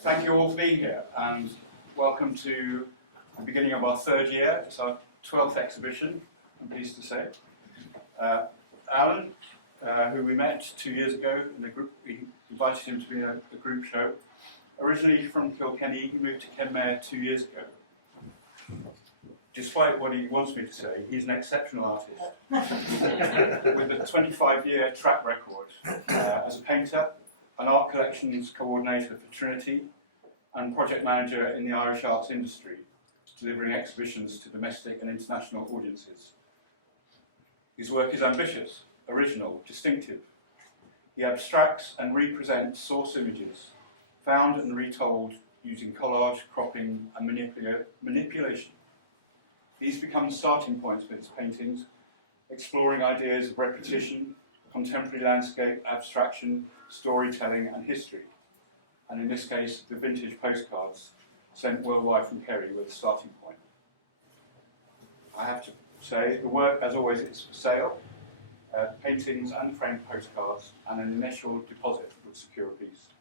Thank you all for being here, and welcome to the beginning of our third year. It's our 12th exhibition, I'm pleased to say. Alan, who we met 2 years ago in the group, we invited him to be a group show. Originally from Kilkenny, he moved to Kenmare 2 years ago. Despite what he wants me to say, he's an exceptional artist with a 25-year track record as a painter, an art collections coordinator for Trinity, and project manager in the Irish arts industry, delivering exhibitions to domestic and international audiences. His work is ambitious, original, distinctive. He abstracts and represents source images, found and retold using collage, cropping, and manipulation. These become starting points for his paintings, exploring ideas of repetition, contemporary landscape, abstraction, storytelling, and history. And in this case, the vintage postcards sent worldwide from Kerry were the starting point. I have to say, the work, as always, is for sale. Paintings and framed postcards, and an initial deposit would secure a piece.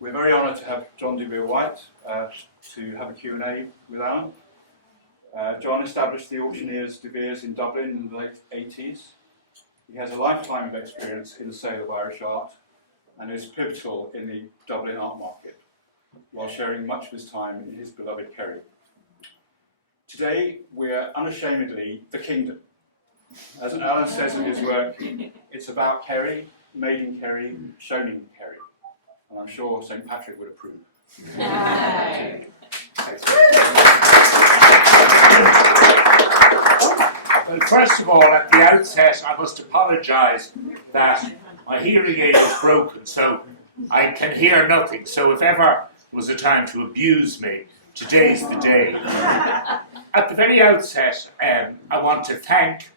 We're very honoured to have John de Vere White to have a Q&A with Alan. John established the auctioneers De Vere's in Dublin in the late 80s. He has a lifetime of experience in the sale of Irish art and is pivotal in the Dublin art market, while sharing much of his time in his beloved Kerry. Today, we're unashamedly the kingdom. As Alan says in his work, it's about Kerry, made in Kerry, shown in Kerry. And I'm sure St. Patrick would approve. Well, first of all, at the outset, I must apologise that my hearing aid is broken, so I can hear nothing. So if ever was a time to abuse me, today's the day. At the very outset, I want to thank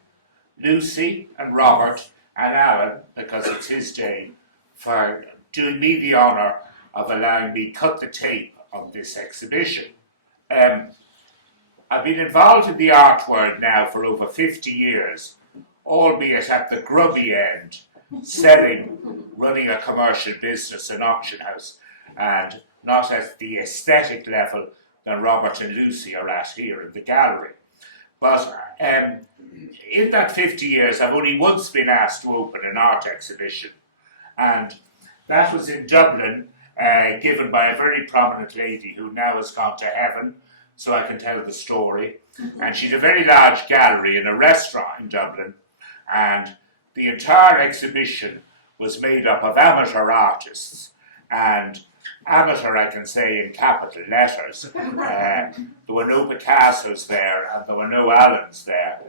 Lucy and Robert and Alan, because it's his day, for doing me the honour of allowing me to cut the tape on this exhibition. I've been involved in the art world now for over 50 years, albeit at the grubby end, selling, running a commercial business, an auction house, and not at the aesthetic level that Robert and Lucy are at here in the gallery. But in that 50 years, I've only once been asked to open an art exhibition, and that was in Dublin, given by a very prominent lady who now has gone to heaven, so I can tell the story. And she's a very large gallery in a restaurant in Dublin, and the entire exhibition was made up of amateur artists, and amateur I can say in capital letters. There were no Picassos there, and there were no Allens there.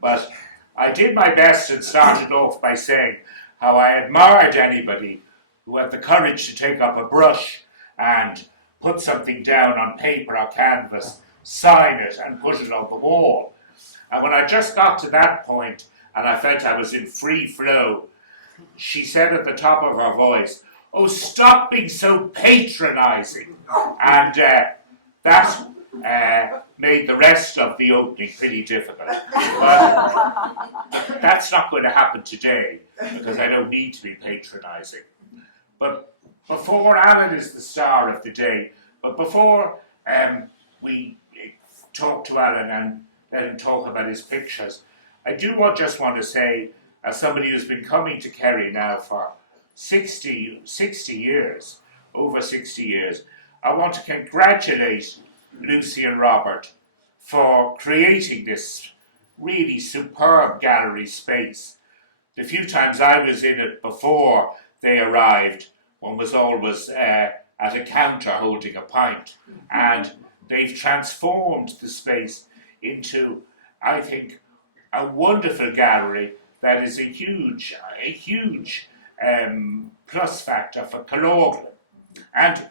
But I did my best and started off by saying how I admired anybody who had the courage to take up a brush and put something down on paper or canvas, sign it, and put it on the wall. And when I just got to that point, and I felt I was in free flow, she said at the top of her voice, "Oh, stop being so patronising." And that made the rest of the opening pretty difficult. But that's not going to happen today, because I don't need to be patronising. But before, Alan is the star of the day, but before we talk to Alan and let him talk about his pictures, I do just want to say, as somebody who's been coming to Kerry now for 60 years, over 60 years, I want to congratulate Lucy and Robert for creating this really superb gallery space. The few times I was in it before they arrived, one was always at a counter holding a pint, and they've transformed the space into, I think, a wonderful gallery that is a huge plus factor for Cologne. And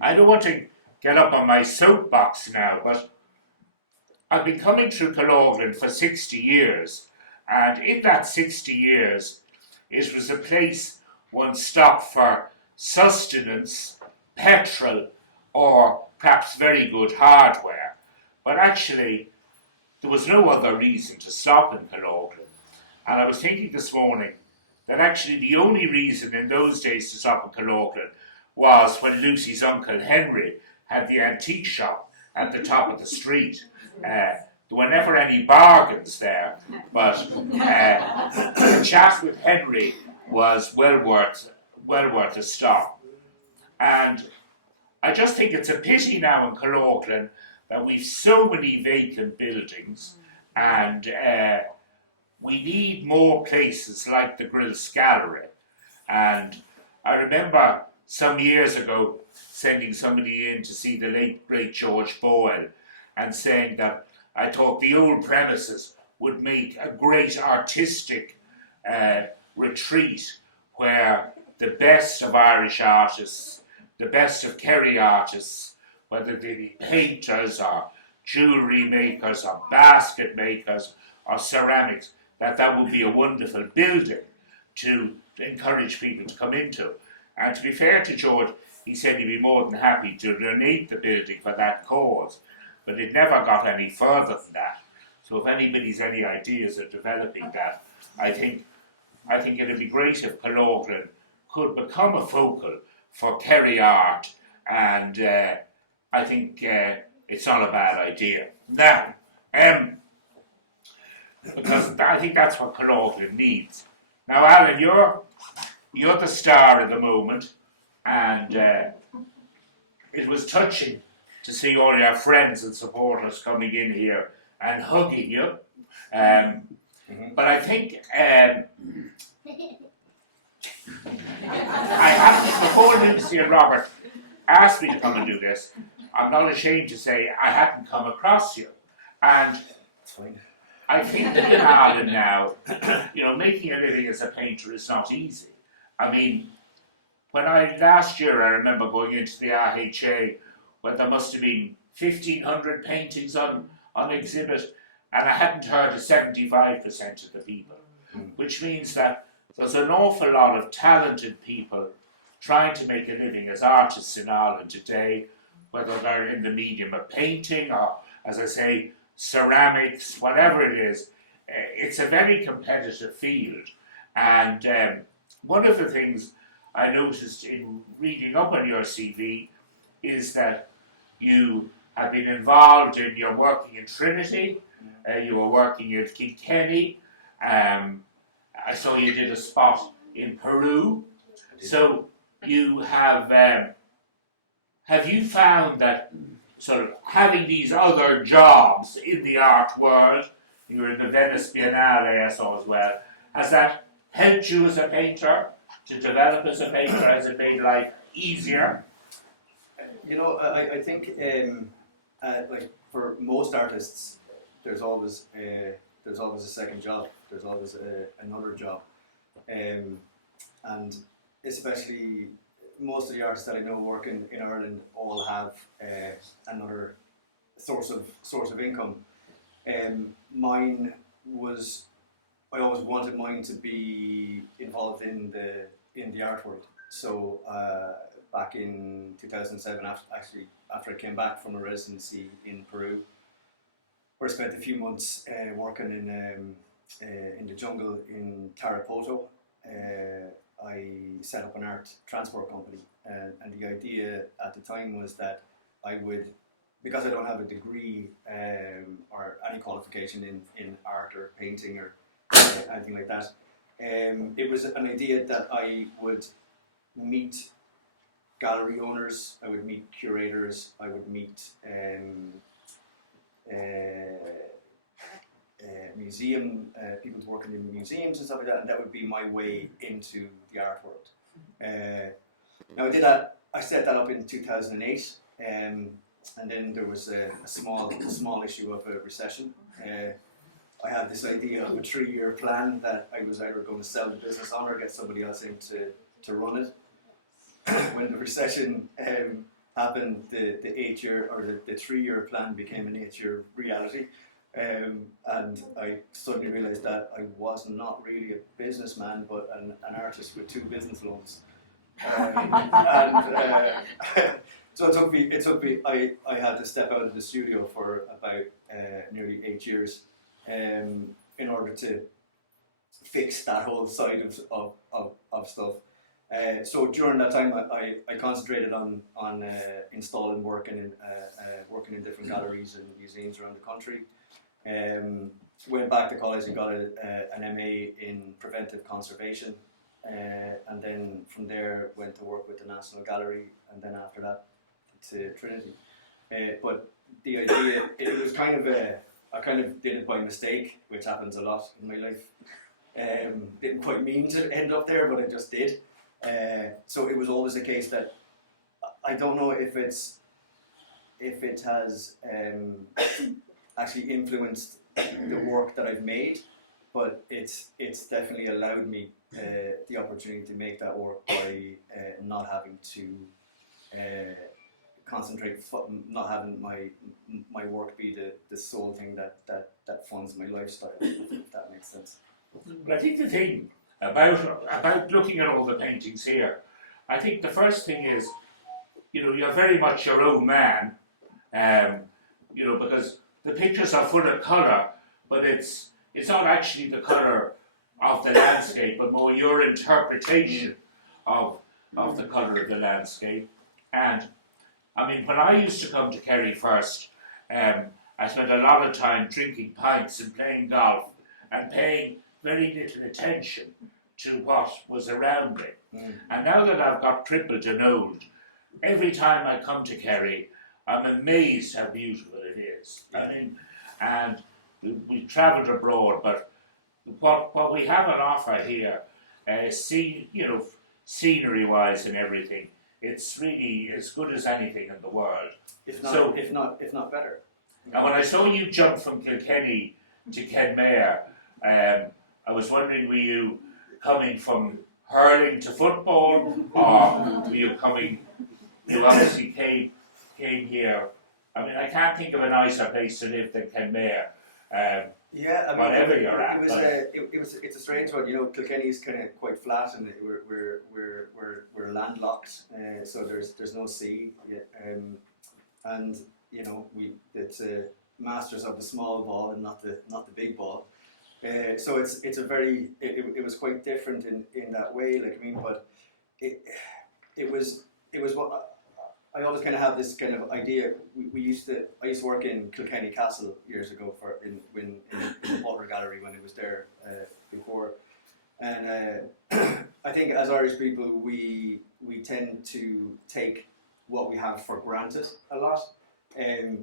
I don't want to get up on my soapbox now, but I've been coming through Cologne for 60 years, and in that 60 years, it was a place one stopped for sustenance, petrol, or perhaps very good hardware. But actually, there was no other reason to stop in Cologne. And I was thinking this morning that actually the only reason in those days to stop in Cologne was when Lucy's uncle Henry had the antique shop at the top of the street. There were never any bargains there, but the chat with Henry was well worth a stop. And I just think it's a pity now in Killoughlin that we've so many vacant buildings, and we need more places like the Grilse Gallery. And I remember some years ago sending somebody in to see the late great George Boyle and saying that I thought the old premises would make a great artistic retreat where the best of Irish artists, the best of Kerry artists, whether they be painters or jewellery makers or basket makers or ceramics, that would be a wonderful building to encourage people to come into. And to be fair to George, he said he'd be more than happy to donate the building for that cause, but it never got any further than that. So if anybody's any ideas of developing that, I think it'd be great if Killoughlin could become a focal for Kerry art, and I think it's not a bad idea. Now, because I think that's what Killoughlin needs. Now, Alan, you're the star at the moment, and it was touching to see all your friends and supporters coming in here and hugging you. But I think I have to, before Lucy and Robert asked me to come and do this, I'm not ashamed to say I hadn't come across you. And I think that in Ireland now, making a living as a painter is not easy. I mean, last year I remember going into the RHA when there must have been 1,500 paintings on exhibit, and I hadn't heard of 75% of the people, which means that there's an awful lot of talented people trying to make a living as artists in Ireland today, whether they're in the medium of painting or, as I say, ceramics, whatever it is. It's a very competitive field. And one of the things I noticed in reading up on your CV is that you have been involved you're working in Trinity, you were working at Kilkenny, I saw you did a spot in Peru. So you have you found that sort of having these other jobs in the art world, you were in the Venice Biennale I saw as well, has that helped you as a painter to develop as a painter? Has it made life easier? I think like for most artists, there's always a second job. There's always another job, and especially most of the artists that I know working in Ireland all have another source of income. Mine was, I always wanted mine to be involved in the art world. So back in 2007, after I came back from a residency in Peru, where I spent a few months working in the jungle in Tarapoto, I set up an art transport company, and the idea at the time was that I would, because I don't have a degree or any qualification in art or painting or anything like that, it was an idea that I would meet gallery owners, I would meet curators, I would meet museum people working in museums and stuff like that, and that would be my way into the art world. Now I set that up in 2008, and then there was a small issue of a recession. I had this idea of a 3-year plan that I was either going to sell the business on or get somebody else in to run it. When the recession happened, the 8-year or the 3-year plan became an 8-year reality. And I suddenly realised that I was not really a businessman, but an artist with 2 business loans. So it took me. I had to step out of the studio for about nearly 8 years in order to fix that whole side of stuff. So during that time, I concentrated on installing working in different galleries and museums around the country. Went back to college and got an MA in preventive conservation, and then from there went to work with the National Gallery, and then after that to Trinity. But the idea, it was kind of I kind of did it by mistake, which happens a lot in my life. Didn't quite mean to end up there, but I just did. So it was always the case that I don't know if it has actually influenced the work that I've made, but it's definitely allowed me the opportunity to make that work by not having to concentrate, not having my work be the sole thing that funds my lifestyle, if that makes sense. But I think the thing about looking at all the paintings here, I think the first thing is, you're very much your own man, because the pictures are full of colour, but it's not actually the colour of the landscape, but more your interpretation of the colour of the landscape. And I mean, when I used to come to Kerry first, I spent a lot of time drinking pints and playing golf and paying very little attention to what was around me. And now that I've got crippled and old, every time I come to Kerry, I'm amazed how beautiful it is. I mean, and we travelled abroad, but what we have on offer here, scenery-wise and everything, it's really as good as anything in the world. If not better. And when I saw you jump from Kilkenny to Kenmare, I was wondering, were you coming from hurling to football, or were you coming? You obviously came here. I mean, I can't think of a nicer place to live than Kenmare. Yeah, I mean, whatever you're at. It's a strange one. Kilkenny is kind of quite flat, and we're landlocked, so there's no sea. And it's masters of the small ball and not the big ball. So it's a very it was quite different in that way. But it was what. I always kind of have this kind of idea. I used to work in Kilkenny Castle years ago in the Butler Gallery when it was there before, and I think as Irish people we tend to take what we have for granted a lot. I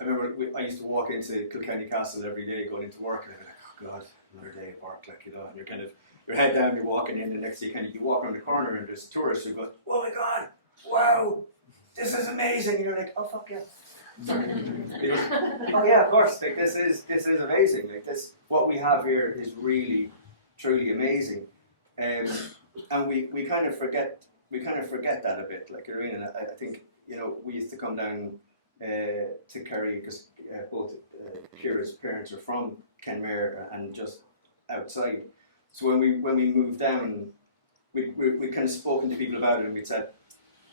remember I used to walk into Kilkenny Castle every day going into work, and I'd be like, oh God, another day at work, and you're kind of your head down, you're walking in, the next day you walk around the corner and there's a tourist who goes, oh my God, wow. This is amazing, and you're like, oh fuck yeah. Oh yeah, of course. This is amazing. What we have here is really, truly amazing, and we kind of forget that a bit. And I think we used to come down to Kerry because both Kira's parents are from Kenmare and just outside. So when we moved down, we kind of spoken to people about it, and we said,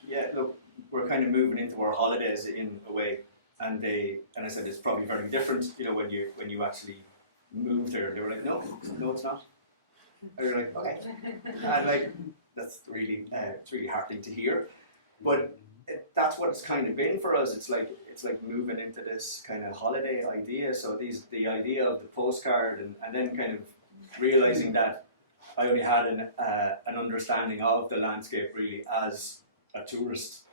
yeah, look, we're kind of moving into our holidays in a way, and I said it's probably very different, when you actually move there. And they were like, no, it's not. And we were like, okay, and that's really it's really heartening to hear, but that's what it's kind of been for us. It's like moving into this kind of holiday idea. So the idea of the postcard, and then kind of realizing that I only had an understanding of the landscape really as a tourist.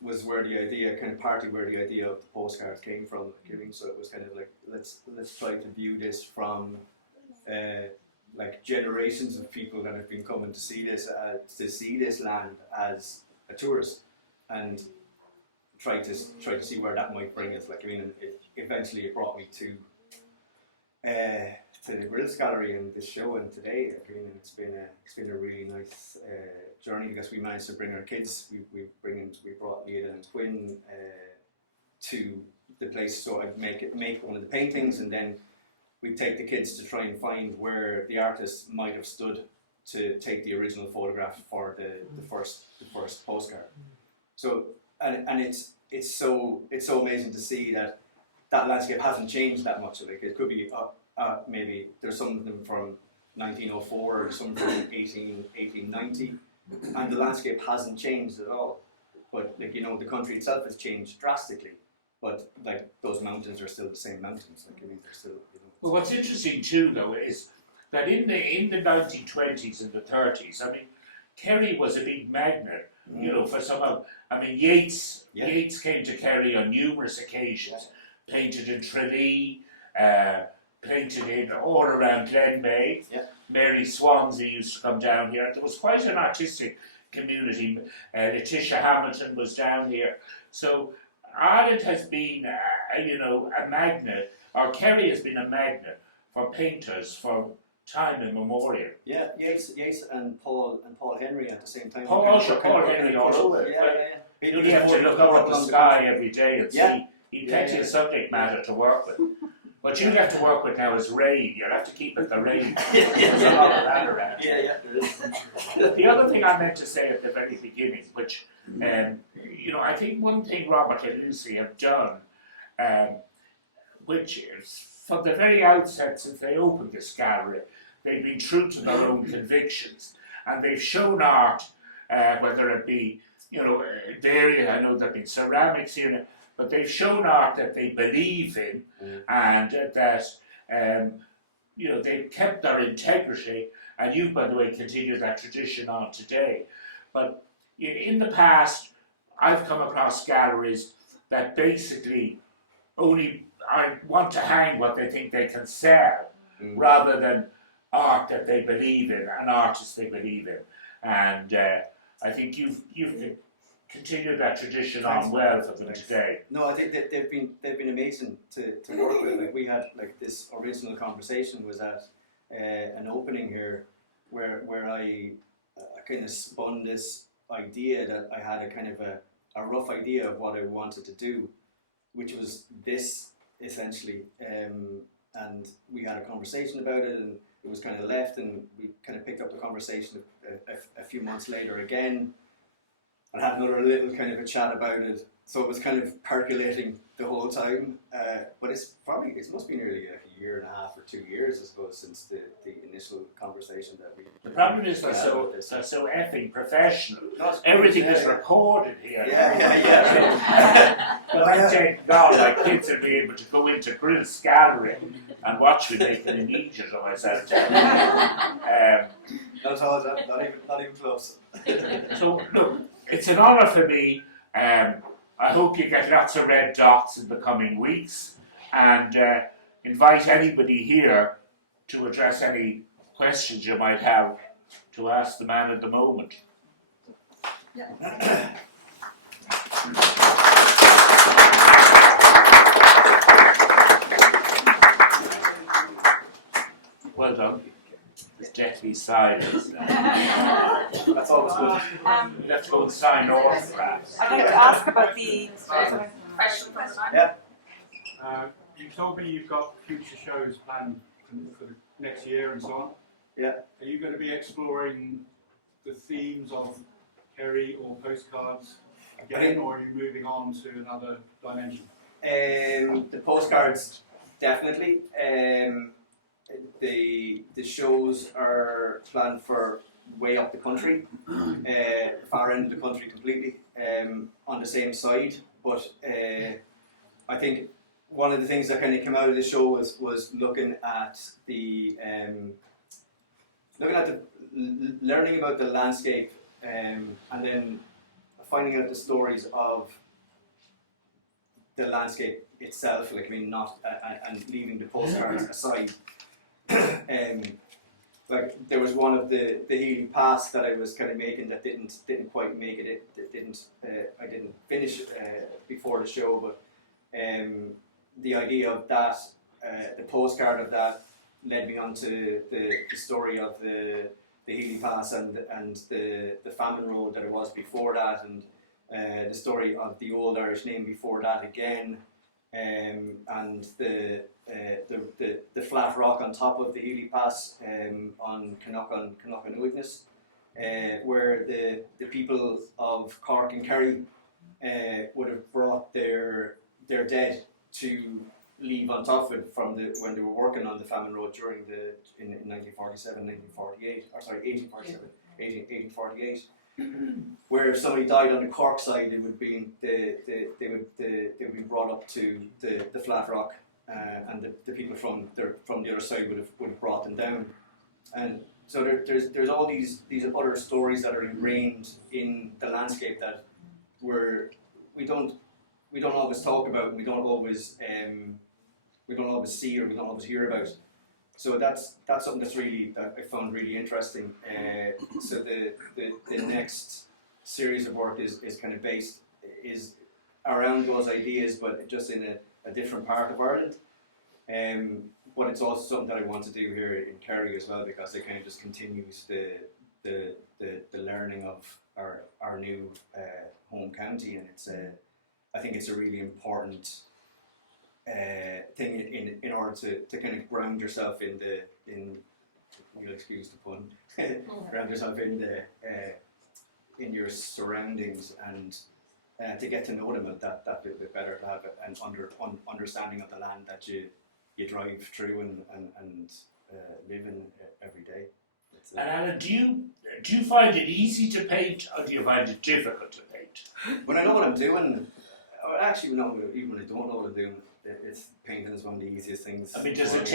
Was where the idea, partly where the idea of the postcards came from. So it was kind of like, let's try to view this from generations of people that have been coming to see this land as a tourist, and try to see where that might bring us. Eventually it brought me to the Grilse Gallery and this show, and today, and it's been a really nice journey, because we managed to bring our kids. We brought Liada and Quinn to the place, so I'd make one of the paintings, and then we'd take the kids to try and find where the artist might have stood to take the original photograph for the first postcard. So and it's so amazing to see that landscape hasn't changed that much. It could be maybe there's some of them from 1904 or some from 1890, and the landscape hasn't changed at all. But like, you know, the country itself has changed drastically. But like, those mountains are still the same mountains. Like, I mean, they're still. You know, Well, what's interesting too, though, is that in the 1920s and the 30s, I mean, Kerry was a big magnet, you know, for some of. I mean, Yeats came to Kerry on numerous occasions, painted in Tralee, painted in all around Glen Bay. Mary Swansea used to come down here. There was quite an artistic community. Letitia Hamilton was down here. So Ireland has been, you know, a magnet, or Kerry has been a magnet for painters for time immemorial. Yeah, Yeats and Paul Henry at the same time. Paul Henry all over. You only have to look up at the sky every day and see. He'd plenty of subject matter to work with. What you'll have to work with now is rain. You'll have to keep it the rain. There's a lot of that around. The other thing I meant to say at the very beginning, which, you know, I think one thing Robert and Lucy have done, which is from the very outset since they opened this gallery, they've been true to their own convictions. And they've shown art, whether it be, you know, dairy, I know there have been ceramics here, but they've shown art that they believe in, and that, you know, they've kept their integrity, and you, by the way, continue that tradition on today. But in the past, I've come across galleries that basically only want to hang what they think they can sell, rather than art that they believe in, and artists they believe in. And I think you've continue that tradition on well for them today. No, I think that they've been amazing to work with. Like, we had like this original conversation was at an opening here where I kind of spun this idea that I had a kind of a rough idea of what I wanted to do, which was this essentially, and we had a conversation about it, and it was kind of left, and we kind of picked up the conversation a few months later again, and had another little kind of a chat about it. So it was kind of percolating the whole time. But it must be nearly a year and a half or 2 years, I suppose, since the initial conversation that we. The problem is they're so effing professional. No, everything is recorded here. Yeah. But I thank God my kids will be able to go into Grilse Gallery and watch me make an immediate of myself. Not even close. So look, it's an honour for me. I hope you get lots of red dots in the coming weeks, and invite anybody here to address any questions you might have to ask the man at the moment. Yeah. Well done. There's deathly silence. That's always good. Let's go and sign autographs. I'd like to ask about the Question. Yeah. You told me you've got future shows planned for the next year and so on. Yeah. Are you going to be exploring the themes of Kerry or postcards again, or are you moving on to another dimension? The postcards, definitely. The shows are planned for way up the country, far end of the country completely, on the same side. But I think one of the things that kind of came out of the show was looking at the learning about the landscape, and then finding out the stories of the landscape itself. Like, I mean, not and leaving the postcards aside. Like, there was one of the Healy Pass that I was kind of making that didn't quite make it. I didn't finish before the show, but the idea of that, the postcard of that, led me on to the story of the Healy Pass and the famine road that it was before that, and the story of the old Irish name before that again, and the flat rock on top of the Healy Pass on Knock-on-Uignas, where the people of Cork and Kerry would have brought their dead to leave on top of it from when they were working on the Famine Road during in 1947, 1948, or sorry, 1847, 1848. Where if somebody died on the Cork side, they would be brought up to the flat rock, and the people from the other side would have brought them down. And so there's all these other stories that are ingrained in the landscape that we don't always talk about, and we don't always see, or we don't always hear about. So that's something that I found really interesting. So the next series of work is kind of based around those ideas, but just in a different part of Ireland. But it's also something that I want to do here in Kerry as well, because it kind of just continues the learning of our new home county, and I think it's a really important thing in order to kind of ground yourself in you'll excuse the pun, ground yourself in your surroundings, and to get to know them that little bit better, to have an understanding of the land that you drive through and live in every day. And Alan, do you find it easy to paint, or do you find it difficult to paint? When I know what I'm doing, actually, no, even when I don't know what I'm doing, painting is one of the easiest things. I mean, does it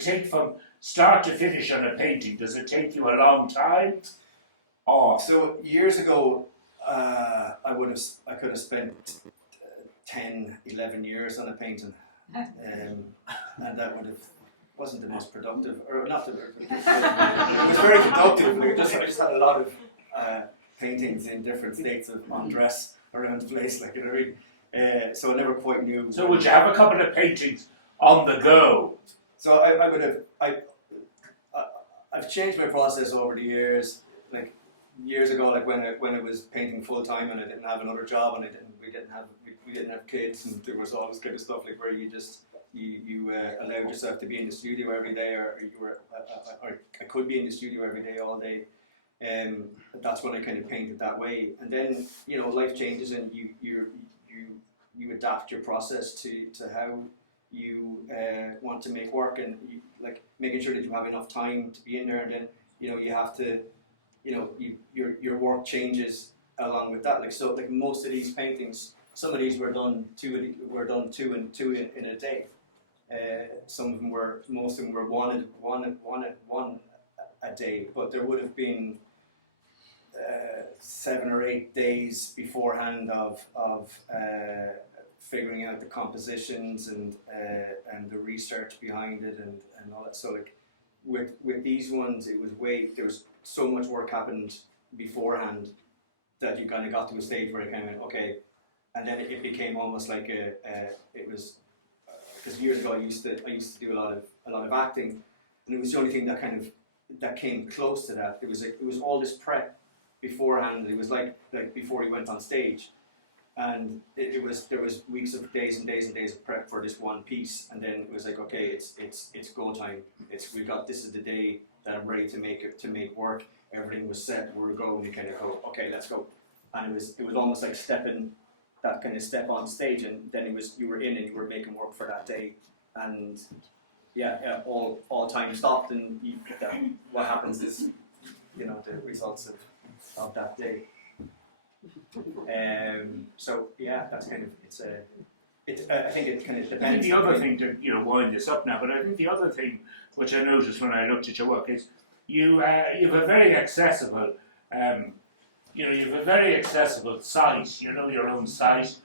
take from start to finish on a painting, does it take you a long time? Or So years ago, I could have spent 10, 11 years on a painting, and that wasn't the most productive, or not it was very productive. I just had a lot of paintings in different states of undress around the place, like, you know what I mean? So I never quite knew. so would you have a couple of paintings on the go? So I've changed my process over the years. Like years ago, like when I was painting full time and I didn't have another job, and we didn't have kids, and there was all this kind of stuff, like where you allowed yourself to be in the studio every day, or I could be in the studio every day, all day. That's when I kind of painted that way. And then, you know, life changes, and you adapt your process to how you want to make work, and like making sure that you have enough time to be in there. And then, you know, you have to, you know, your work changes along with that. Like, so like most of these paintings, some of these were done two and two in a day. Most of them were one a day, but there would have been 7 or 8 days beforehand of figuring out the compositions and the research behind it and all that. So like with these ones, there was so much work happened beforehand that you kind of got to a stage where it kind of went, okay, and then it became almost like it was, because years ago I used to do a lot of acting, and it was the only thing that came close to that. It was all this prep beforehand. It was like before he went on stage, and there was weeks of days and days and days of prep for this one piece, and then it was like, okay, it's go time. This is the day that I'm ready to make work. Everything was set. We're going. We kind of go, okay, let's go. And it was almost like that kind of step on stage, and then you were in and you were making work for that day, and all time stopped, and what happens is, you know, the results of that day. So yeah, that's kind of I think it kind of depends. I think the other thing to wind this up now, but I think the other thing which I noticed when I looked at your work is you have a very accessible. You have a very accessible site. You know, your own site,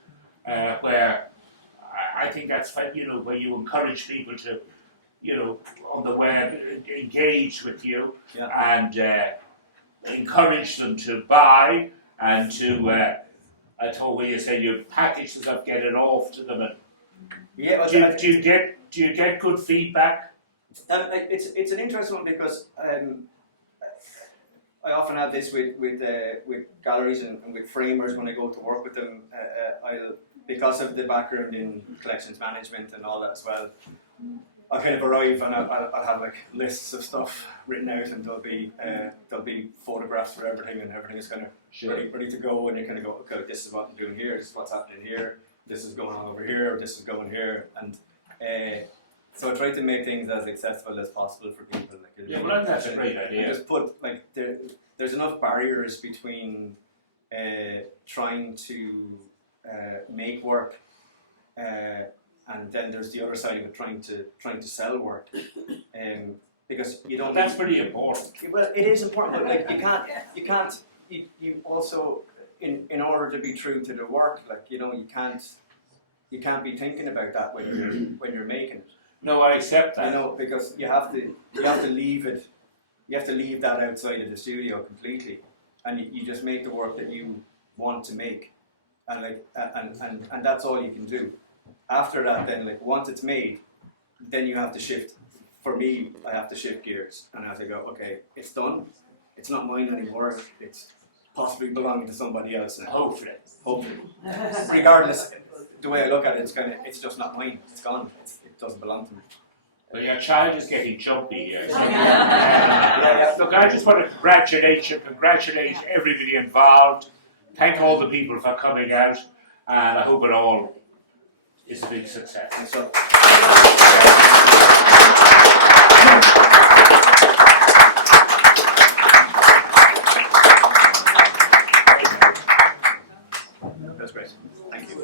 where I think that's where you encourage people to, on the web, engage with you, and encourage them to buy and to. I told where you said you package the stuff, get it off to them, and do you get good feedback? It's an interesting one, because I often have this with galleries and with framers when I go to work with them. Because of the background in collections management and all that as well, I kind of arrive and I'll have like lists of stuff written out, and there'll be photographs for everything, and everything is kind of ready to go, and you kind of go, okay, this is what I'm doing here, this is what's happening here, this is going on over here, or this is going here, and so I try to make things as accessible as possible for people. Like, Yeah, well, that's a great I idea. just put like there's enough barriers between trying to make work, and then there's the other side of it, trying to sell work, because you don't. That's pretty important. Well, it is important, but like you also in order to be true to the work, like you can't be thinking about that when you're making it. No, I accept that. Because you have to leave it. You have to leave that outside of the studio completely, and you just make the work that you want to make, and and that's all you can do. After that, then once it's made, then you have to shift. For me, I have to shift gears, and I have to go, okay, it's done. It's not mine anymore. It's possibly belonging to somebody else now. Hopefully. Regardless, the way I look at it, it's just not mine. It's gone. It doesn't belong to me. Well, your child is getting jumpy here. So. Yeah. Look, I just want to congratulate everybody involved, thank all the people for coming out, and I hope it all is a big success. And so, that's great. Thank you.